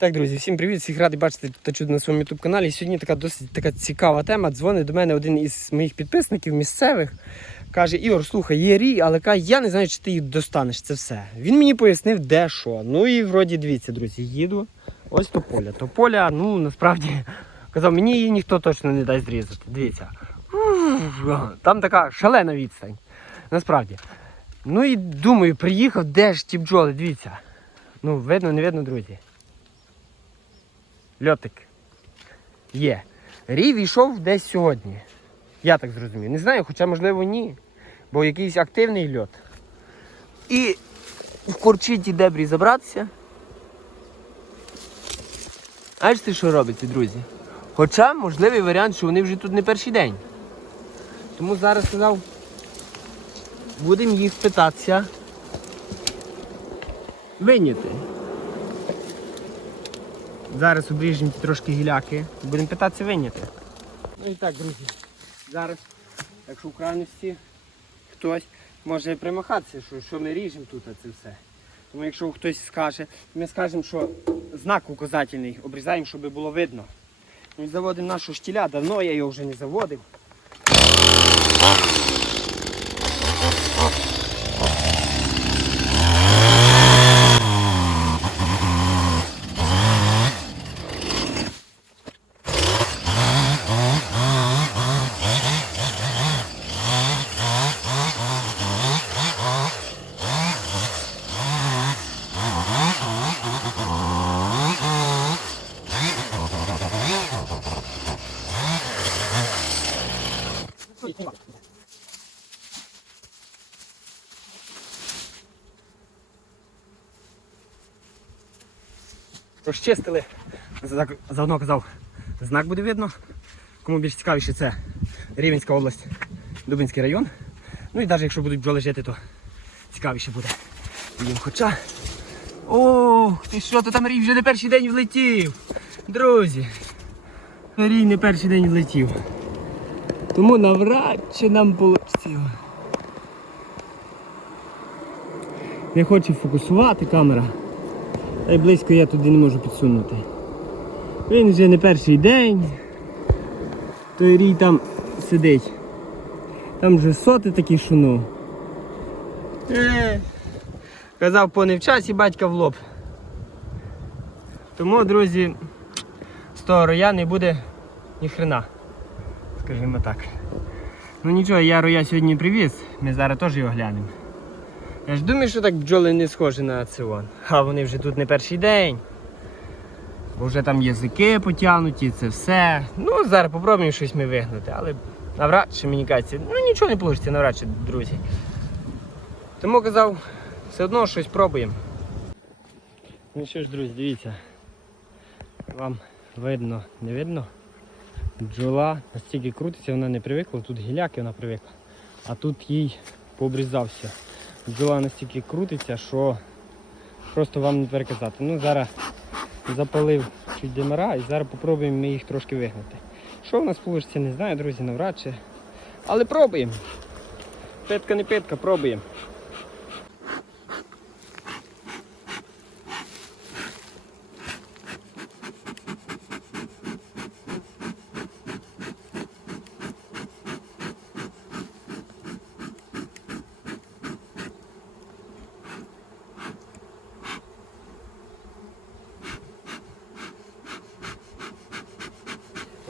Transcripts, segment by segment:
Так, друзі, всім привіт! Всіх радий бачити та чути на своєму youtube каналі. Сьогодні така досить така цікава тема. Дзвонить до мене один із моїх підписників місцевих. Каже: Ігор, слухай, є рій, але я не знаю, чи ти її достанеш. Це все. Він мені пояснив, де що. Ну і вроді дивіться, друзі, їду. Ось тополя. Тополя, ну насправді казав, мені її ніхто точно не дасть зрізати. Дивіться. Там така шалена відстань. Насправді. Ну і думаю, приїхав, де ж ті бджоли, дивіться. Ну, видно, не видно, друзі. Льотик. Є. Рів йшов десь сьогодні. Я так зрозумів. Не знаю, хоча можливо ні. Бо якийсь активний льот. І в корчиті дебрі забратися. А ти що робите, друзі? Хоча можливий варіант, що вони вже тут не перший день. Тому зараз сказав, будемо їх питатися виняти. Зараз обріжемо трошки гіляки. Будемо питатися виняти. Ну і так, друзі. Зараз, якщо в крайності хтось може примахатися, що, що ми ріжемо тут це все. Тому якщо хтось скаже, ми скажемо, що знак указательний обрізаємо, щоб було видно. Ми заводимо нашу штіля, давно я його вже не заводив. Розчистили. Заодно казав, знак буде видно. Кому більш цікавіше, це Рівенська область, Дубинський район. Ну і навіть якщо будуть бджоли жити, то цікавіше буде їм. Хоча. Ох, ти що, то там рій вже не перший день влетів. Друзі. Рій не перший день влетів. Тому навряд чи нам вийде. Не хочу фокусувати камера. Та й близько я туди не можу підсунути. Він вже не перший день. Той рій там сидить. Там вже соти такі шуну. Е, казав по невчасі батька в лоб. Тому, друзі, з того роя не буде ні хрена. Скажімо так. Ну нічого, я роя сьогодні привіз, ми зараз теж його глянемо. Я ж думаю, що так бджоли не схожі на ацион. А вони вже тут не перший день. Бо вже там язики потягнуті, це все. Ну, зараз попробуємо щось ми вигнати, але навряд чи мені кажеться, ну нічого не вийде, навряд чи, друзі. Тому казав, все одно щось пробуємо. Ну що ж, друзі, дивіться. Вам видно, не видно? Бджола настільки крутиться, вона не привикла, тут гіляки вона привикла, а тут їй пообрізався. Бджола настільки крутиться, що просто вам не переказати. Ну, зараз запалив чуть димера і зараз спробуємо ми їх трошки вигнати. Що в нас вийде, не знаю, друзі, навряд чи. Але пробуємо. Питка не питка, пробуємо.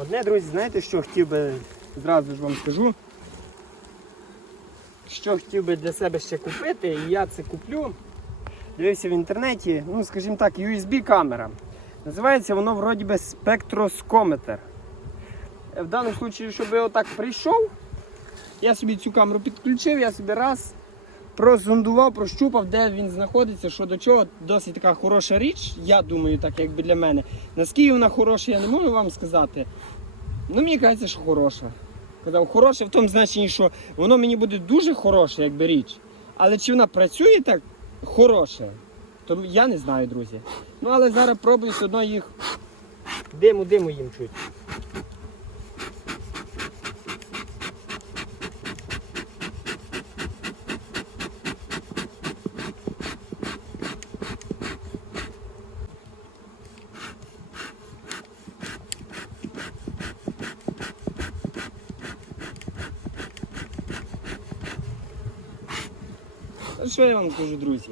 Одне, друзі, знаєте, що хотів би, зразу ж вам скажу, що хотів би для себе ще купити, і я це куплю. Дивився в інтернеті, ну, скажімо так, USB-камера. Називається воно вроді би спектроскометр. В даному випадку, щоб я отак прийшов, я собі цю камеру підключив, я собі раз прозондував, прощупав, де він знаходиться, що до чого. Досить така хороша річ, я думаю, так якби для мене. Наскільки вона хороша, я не можу вам сказати. Ну, мені кажеться, що хороша. Казав, хороше в тому значенні, що воно мені буде дуже хороше, якби річ. Але чи вона працює так хороше, то я не знаю, друзі. Ну, але зараз пробую все одно їх диму, диму їм чуть. Що я вам кажу, друзі?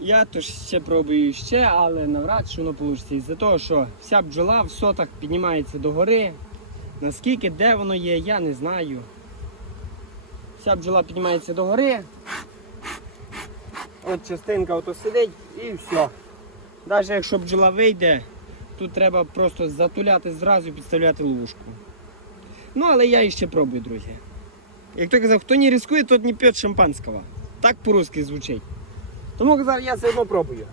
Я то ще пробую ще, але навряд чи воно вийде. Із-за того, що вся бджола в сотах піднімається догори. Наскільки, де воно є, я не знаю. Вся бджола піднімається догори. От частинка ото сидить і все. Навіть якщо бджола вийде, тут треба просто затуляти зразу і підставляти ловушку. Ну, але я іще пробую, друзі. Як той казав, хто не ризикує, тот не п'є шампанського. Так по-русски звучить. Тому казав, я все одно пробую.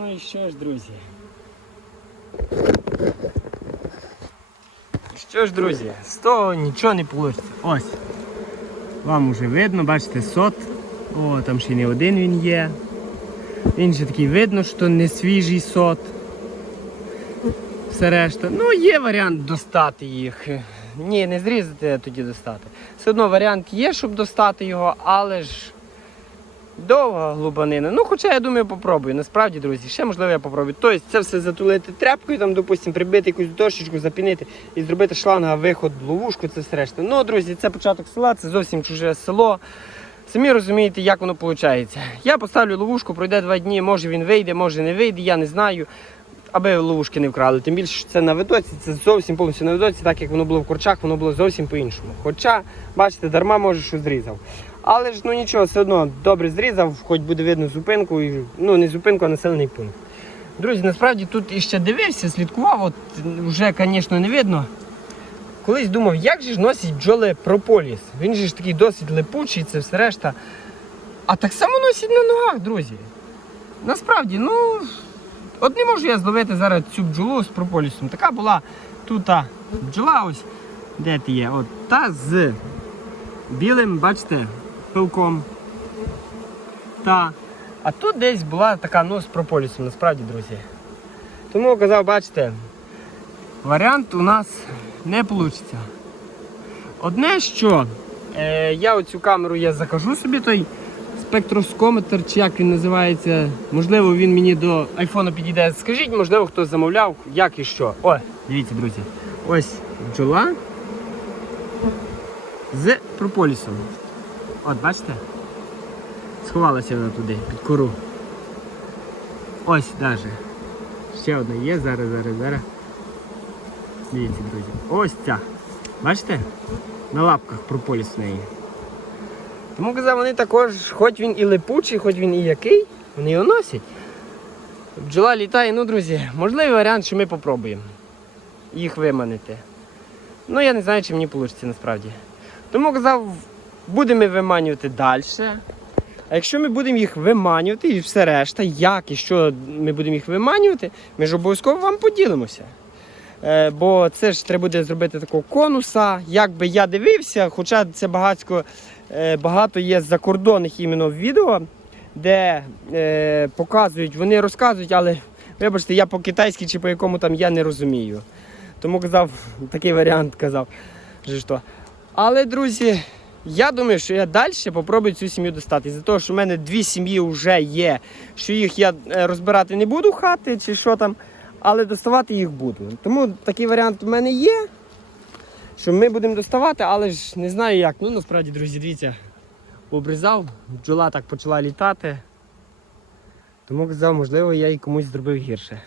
Ну і що ж, друзі. Що ж, друзі, з того нічого не вийде. Ось. Вам вже видно, бачите, сот. О, там ще не один він є. Він же такий видно, що не свіжий сот. Все решта. Ну, є варіант достати їх. Ні, не зрізати, а тоді достати. Все одно варіант є, щоб достати його, але ж довга глибанина. Ну, хоча я думаю, попробую. Насправді, друзі, ще можливо я попробую. Тобто це все затулити тряпкою, там, допустимо, прибити якусь дощечку, запінити і зробити шланга, виход, ловушку, це все решта. Ну, друзі, це початок села, це зовсім чуже село. Самі розумієте, як воно виходить. Я поставлю ловушку, пройде два дні, може він вийде, може не вийде, я не знаю. Аби ловушки не вкрали. Тим більше що це на видоці, це зовсім повністю на видоці, так як воно було в корчах, воно було зовсім по-іншому. Хоча, бачите, дарма може, що зрізав. Але ж ну нічого, все одно добре зрізав, хоч буде видно зупинку, і, ну не зупинку, а населений пункт. Друзі, насправді тут іще дивився, слідкував, от вже, звісно, не видно. Колись думав, як же ж носять бджоли прополіс. Він же ж такий досить липучий, це все решта. А так само носять на ногах, друзі. Насправді, ну, от не можу я зловити зараз цю бджолу з прополісом. Така була тут та бджола ось. Де ти є? От та з білим, бачите, пилком. Та. А тут десь була така ну, з прополісом, насправді, друзі. Тому казав, бачите, варіант у нас не вийде. Одне, що е, я оцю камеру я закажу собі той спектроскометр, чи як він називається. Можливо, він мені до айфону підійде. Скажіть, можливо, хтось замовляв, як і що. О, дивіться, друзі. Ось бджола з прополісом. От, бачите? Сховалася вона туди, під кору. Ось навіть. Ще одна є, зараз, зараз, зараз. Дивіться, друзі. Ось ця. Бачите? На лапках прополіс неї. Тому казав, вони також, хоч він і липучий, хоч він і який, вони його носять. Бджола літає, ну, друзі, можливий варіант, що ми попробуємо їх виманити. Ну, я не знаю, чи мені вийде насправді. Тому казав, будемо виманювати далі. А якщо ми будемо їх виманювати і все решта, як і що ми будемо їх виманювати, ми ж обов'язково вам поділимося. Е, бо це ж треба буде зробити такого конуса. Як би я дивився, хоча це багатько, е, багато є закордонних іменно відео, де е, показують, вони розказують, але вибачте, я по-китайськи чи по якому там я не розумію. Тому казав, такий варіант казав. що. Але, друзі, я думаю, що я далі попробую цю сім'ю достати. За того, що в мене дві сім'ї вже є, що їх я е, розбирати не буду хати чи що там, але доставати їх буду. Тому такий варіант в мене є. Що ми будемо доставати, але ж не знаю як. Ну насправді, друзі, дивіться, обрізав, бджола так почала літати. Тому казав, можливо, я і комусь зробив гірше.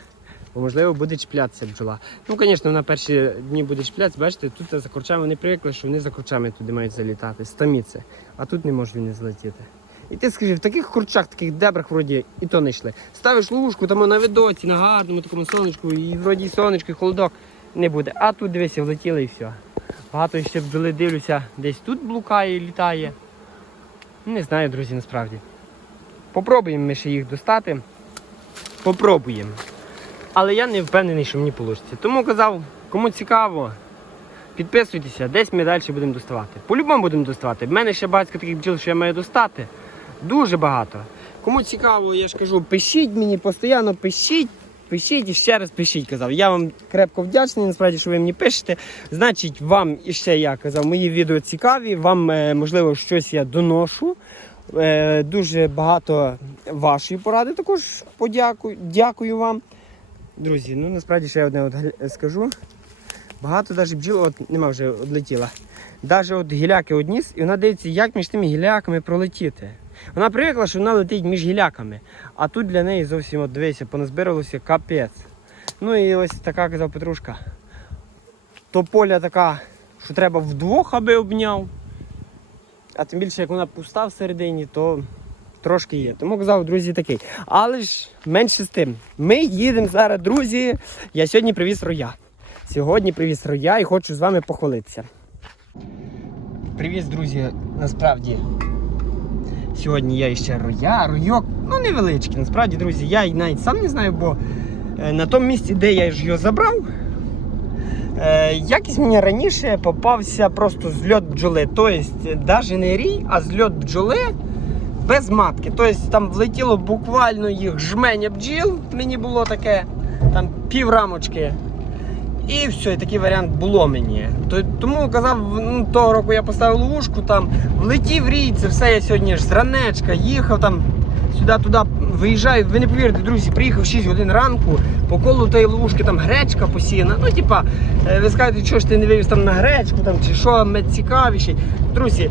Бо можливо буде чіплятися бджола. Ну, звісно, на перші дні буде чіплятися, бачите, тут за корчами вони привикли, що вони за корчами туди мають залітати, стаміться. А тут не він не залетіти. І ти скажи, в таких курчах, таких дебрах вроді і то не йшли. Ставиш ловушку там на видоці, на гарному такому сонечку, і вроді сонечко, і холодок не буде. А тут дивися, влетіли і все. Багато ще бджоли дивлюся, десь тут блукає, літає. Не знаю, друзі, насправді. Попробуємо ми ще їх достати. Попробуємо. Але я не впевнений, що мені вийде. Тому казав, кому цікаво, підписуйтеся, десь ми далі будемо доставати. По-любому будемо доставати. В мене ще багато таких бджіл, що я маю достати. Дуже багато. Кому цікаво, я ж кажу, пишіть мені, постійно пишіть. Пишіть і ще раз пишіть, казав. Я вам крепко вдячний, насправді, що ви мені пишете. Значить, вам іще я казав, мої відео цікаві, вам, е, можливо, щось я доношу. Е, Дуже багато вашої поради також подякую. Дякую вам. Друзі, ну насправді ще одне от скажу. Багато навіть бджіл от нема вже одлетіла. Навіть от гіляки одніс, і вона дивиться, як між тими гіляками пролетіти. Вона привикла, що вона летить між гіляками. А тут для неї зовсім от дивися, поназбиралося капець. Ну і ось така казав Петрушка. То поля така, що треба вдвох, аби обняв. А тим більше, як вона пуста всередині, то трошки є. Тому казав, друзі, такий. Але ж менше з тим. Ми їдемо зараз, друзі. Я сьогодні привіз роя. Сьогодні привіз роя і хочу з вами похвалитися. Привіз, друзі, насправді. Сьогодні я ще роя, ройок, ну невеличкий. Насправді, друзі, я й навіть сам не знаю, бо е, на тому місці, де я ж його забрав, е, якось мені раніше попався просто зльот бджоли. Тобто, навіть не рій, а зльот бджоли без матки. Тобто там влетіло буквально їх жменя бджіл, мені було таке, там пів рамочки. І все, і такий варіант було мені. Тому казав, ну, того року я поставив ловушку, там влетів рій, все я сьогодні ж з ранечка їхав там сюди-туди, виїжджаю. Ви не повірите, друзі, приїхав 6 годин ранку, по колу тієї ловушки там гречка посіяна. Ну, типа, е, ви скажете, що ж ти не вивіз там на гречку, там, чи що мед цікавіший. Друзі,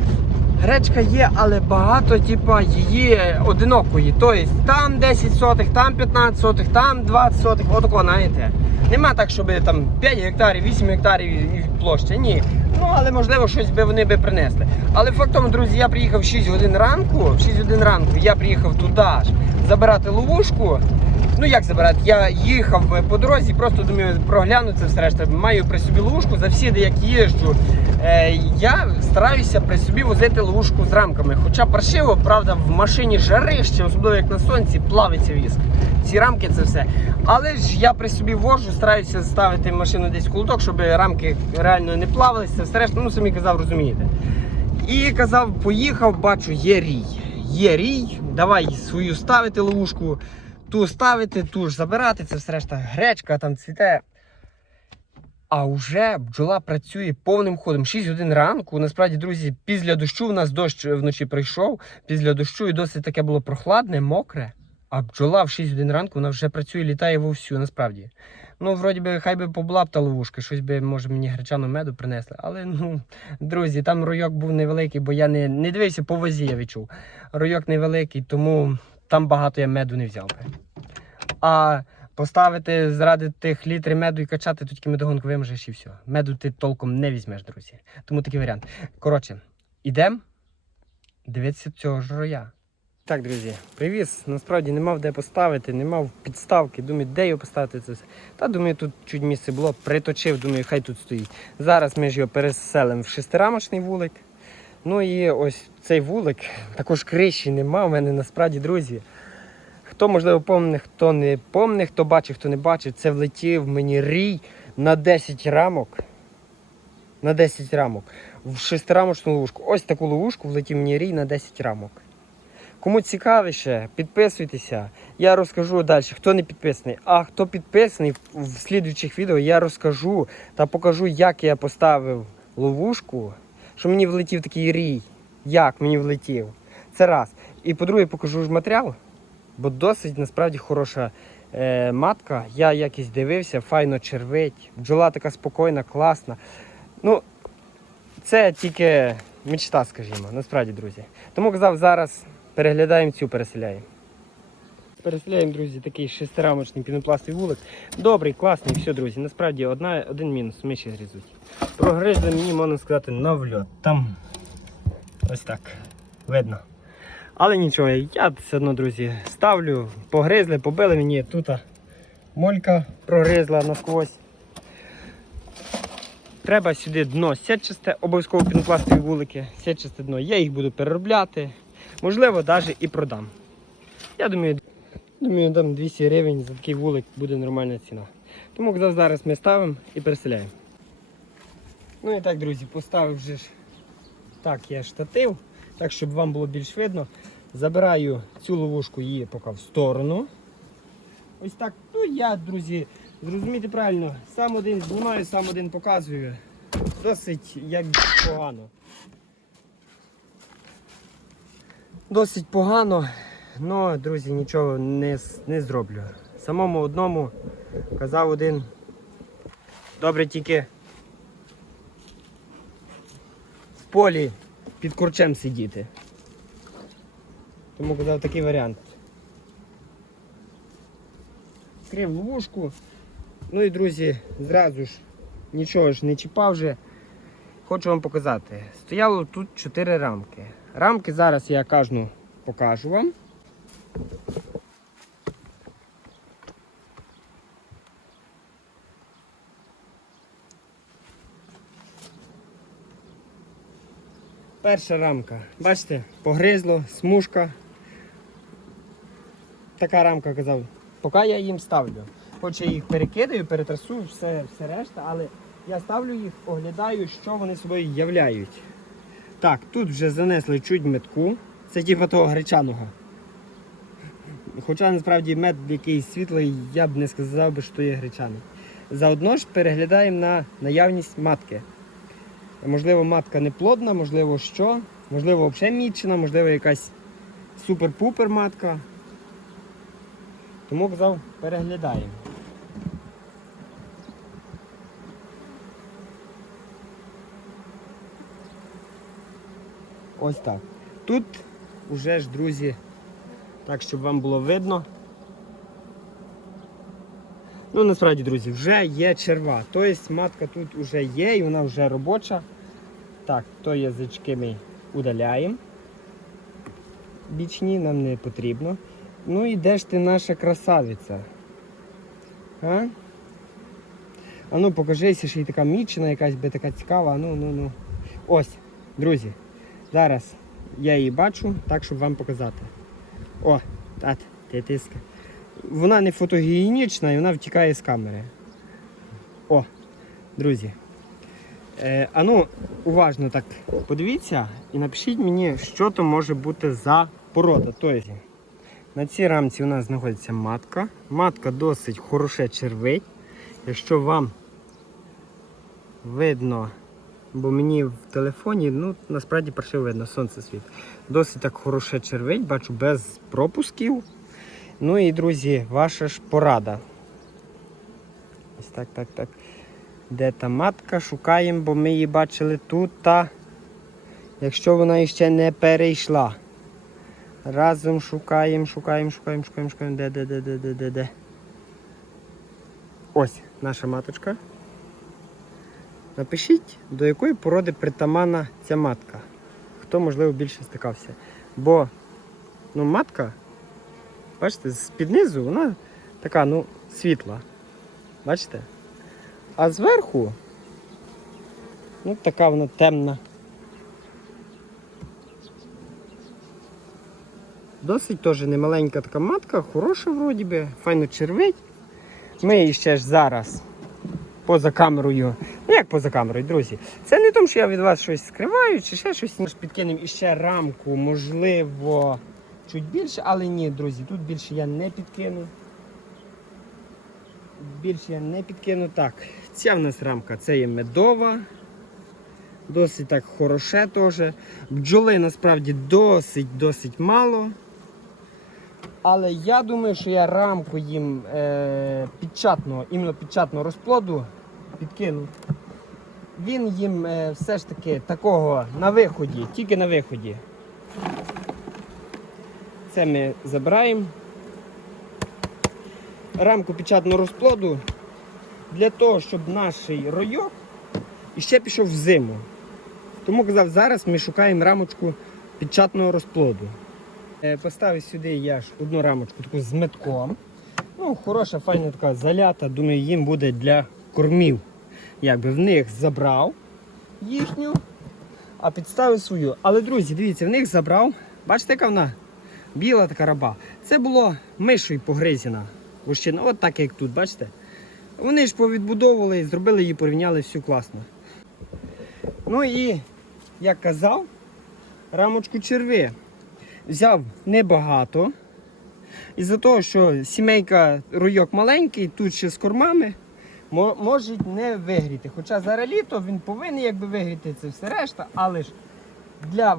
гречка є, але багато типа, її одинокої. Тобто там 10 сотих, там 15 сотих, там 20 сотих, отако, знаєте. Нема так, щоб там 5 гектарів, 8 гектарів і площа. Ні. Ну, але можливо щось би вони би принесли. Але факт в тому, друзі, я приїхав 6 годин ранку. В 6 годин ранку я приїхав туди ж забирати ловушку. Ну як забирати? Я їхав по дорозі, просто думаю, прогляну це все решта. Маю при собі ловушку. Завсіди, як їжджу, я стараюся при собі возити ловушку з рамками. Хоча паршиво, правда, в машині жарище, особливо як на сонці, плавиться віск. Ці рамки це все. Але ж я при собі вожу, стараюся ставити машину десь в кулуток, щоб рамки реально не плавалися. Все решта, ну самі казав, розумієте. І казав, поїхав, бачу, є рій. Є рій, давай свою ставити ловушку, ту ставити, ту ж забирати, це все решта гречка там цвіте. А вже бджола працює повним ходом. 6 годин ранку. Насправді, друзі, після дощу в нас дощ вночі прийшов. Після дощу і досить таке було прохладне, мокре. А бджола в 6 годин ранку вона вже працює, літає вовсю, насправді. Ну, вроді би, хай би побула б та ловушка, щось би, може, мені гречану меду принесли. Але ну, друзі, там ройок був невеликий, бо я не, не дивився по вазі, я відчув. Ройок невеликий, тому там багато я меду не взяв би. А поставити заради тих літрів меду і качати, то тільки медогонку вимажеш і все. Меду ти толком не візьмеш, друзі. Тому такий варіант. Коротше, ідемо дивитися цього ж роя. Так, друзі, привіз. Насправді не мав де поставити, не мав підставки. Думаю, де його поставити це все. Та думаю, тут чуть місце було, приточив, думаю, хай тут стоїть. Зараз ми ж його переселимо в шестирамочний вулик. Ну і ось цей вулик, також криші нема. У мене насправді, друзі. Хто, можливо, помне, хто не помне, хто бачив, хто не бачив, це влетів мені рій на 10 рамок. На 10 рамок. В шестирамочну ловушку. Ось таку ловушку влетів мені рій на 10 рамок. Кому цікавіше, підписуйтеся. Я розкажу далі, хто не підписаний. А хто підписаний, в слідуючих відео я розкажу та покажу, як я поставив ловушку, що мені влетів такий рій. Як мені влетів. Це раз. І по-друге, покажу ж матеріал, бо досить насправді хороша е, матка. Я якось дивився, файно червить. Бджола така спокійна, класна. Ну, це тільки мечта, скажімо, насправді, друзі. Тому казав, зараз переглядаємо цю, переселяємо. Переселяємо, друзі, такий шестирамочний пінопластовий вулик. Добрий, класний, все, друзі. Насправді одна, один мінус, миші гризуть. Прогризли мені, можна сказати, на вльот. Там ось так. Видно. Але нічого, я все одно, друзі, ставлю, погризли, побили мені тут молька прогризла насквозь. Треба сюди дно сетчасте, обов'язково пінопластові вулики, сетчасте дно. Я їх буду переробляти. Можливо, навіть і продам. Я думаю, думаю, там 200 гривень за такий вулик буде нормальна ціна. Тому зараз ми ставимо і переселяємо. Ну і так, друзі, поставив вже ж так я штатив, так щоб вам було більш видно. Забираю цю ловушку її поки в сторону. Ось так. Ну я, друзі, зрозумійте правильно, сам один знімаю, сам один показую. Досить як погано. Досить погано, але, друзі, нічого не, не зроблю. Самому одному казав один. Добре тільки в полі під курчем сидіти. Тому казав такий варіант. Крив ловушку. Ну і друзі, зразу ж нічого ж не чіпав вже. Хочу вам показати. Стояло тут 4 рамки. Рамки зараз я кожну покажу вам. Перша рамка. Бачите, погризло, смужка. Така рамка казав. Поки я їм ставлю. Хоч я їх перекидаю, перетрасу, все, все решта, але я ставлю їх, оглядаю, що вони собою являють. Так, тут вже занесли чуть метку. Це типу того гречаного. Хоча насправді мед якийсь світлий, я б не сказав би, що є гречаний. Заодно ж переглядаємо на наявність матки. Можливо, матка не плодна, можливо, що, можливо, взагалі мічена, можливо, якась супер-пупер матка. Тому казав, переглядаємо. Ось так. Тут уже ж, друзі, так, щоб вам було видно. Ну, насправді, друзі, вже є черва. Тобто матка тут вже є і вона вже робоча. Так, то язички ми удаляємо. Бічні нам не потрібно. Ну і де ж ти наша красавиця? А? А ну покажися, що й така мічена, якась би така цікава. Ну, ну, ну. Ось, друзі. Зараз я її бачу, так, щоб вам показати. О, тат, ти тиска. Вона не фотогенічна і вона втікає з камери. О, друзі. Е, а ну, уважно так подивіться і напишіть мені, що то може бути за порода. Тобто, на цій рамці у нас знаходиться матка. Матка досить хороше червить. Якщо вам видно, бо мені в телефоні, ну, насправді паршиво видно, сонце світ. Досить так хороше червить, бачу без пропусків. Ну і, друзі, ваша ж порада. Ось так, так, так. Де та матка? Шукаємо, бо ми її бачили тут. Та, якщо вона іще не перейшла. Разом шукаємо, шукаємо, шукаємо, шукаємо, шукаємо. Де, де, де, де, де, де, де. Ось наша маточка. Напишіть, до якої породи притаманна ця матка. Хто, можливо, більше стикався. Бо ну, матка, бачите, з-під низу вона така, ну, світла. Бачите? А зверху, ну, така вона темна. Досить теж немаленька така матка, хороша вроді би, файно червить. Ми її ще ж зараз поза камерою. Ну як поза камерою, друзі? Це не тому, що я від вас щось скриваю чи ще щось. Підкинемо іще рамку, можливо, чуть більше, але ні, друзі, тут більше я не підкину. Більше я не підкину. Так, ця в нас рамка, це є медова. Досить так хороше теж. Бджоли насправді досить-досить мало. Але я думаю, що я рамку їм е, підчатного, іменно підчатного розплоду підкину. Він їм е, все ж таки такого на виході, тільки на виході. Це ми забираємо. Рамку підчатного розплоду для того, щоб наш ройок іще пішов в зиму. Тому казав, зараз ми шукаємо рамочку підчатного розплоду. Е, Поставив сюди я ж одну рамочку таку з метком. Ну, хороша, файна така залята, думаю, їм буде для кормів. Якби в них забрав їхню, а підставив свою. Але, друзі, дивіться, в них забрав. Бачите, яка вона? Біла така раба. Це було мишою погризена. Вощина, от так як тут, бачите? Вони ж повідбудовували, зробили її, порівняли все класно. Ну і, як казав, рамочку черви взяв небагато. Із-за того, що сімейка руйок маленький, тут ще з кормами, мо- можуть не вигріти. Хоча зараз літо він повинен якби вигріти це все решта, але ж для,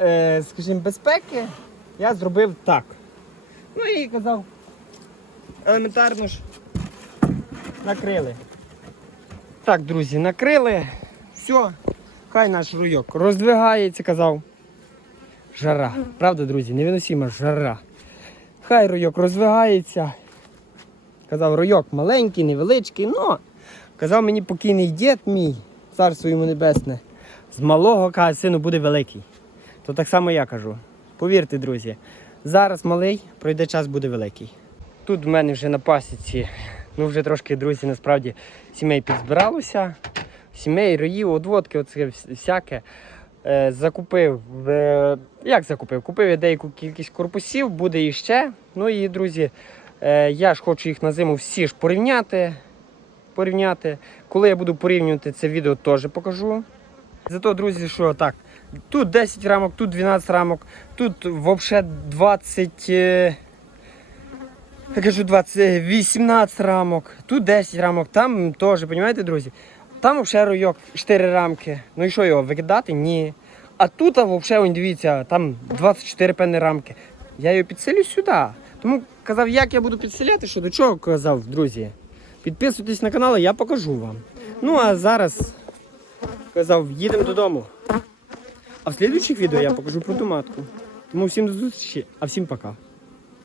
е, скажімо, безпеки я зробив так. Ну і казав, елементарно ж накрили. Так, друзі, накрили. Все, хай наш руйок роздвигається, казав. Жара. Правда, друзі, невиносима жара. Хай руйок розвигається. Казав, руйок маленький, невеличкий, но казав мені покійний дід мій, царство йому небесне, з малого каже, сину буде великий. То так само я кажу. Повірте, друзі, зараз малий, пройде час, буде великий. Тут в мене вже на пасіці, ну вже трошки, друзі, насправді сімей підзбиралося. Сімей, роїв, одводки, оце всяке. Е, закупив, е, як закупив? Купив я деяку кількість корпусів, буде іще. Ну і, друзі, е, я ж хочу їх на зиму всі ж порівняти. порівняти. Коли я буду порівнювати це відео, теж покажу. Зато, друзі, що так, тут 10 рамок, тут 12 рамок, тут взагалі 20. е, Я кажу 20, е, 18 рамок, тут 10 рамок, там теж, розумієте, друзі? Там взагалі руйок 4 рамки. Ну і що його викидати? Ні. А тут взагалі, дивіться, там 24 певні рамки. Я його підселю сюди. Тому казав, як я буду підселяти, що до чого казав, друзі. Підписуйтесь на канал, я покажу вам. Ну а зараз казав, їдемо додому. А в слідуючих відео я покажу про томатку. Тому всім до зустрічі, а всім пока.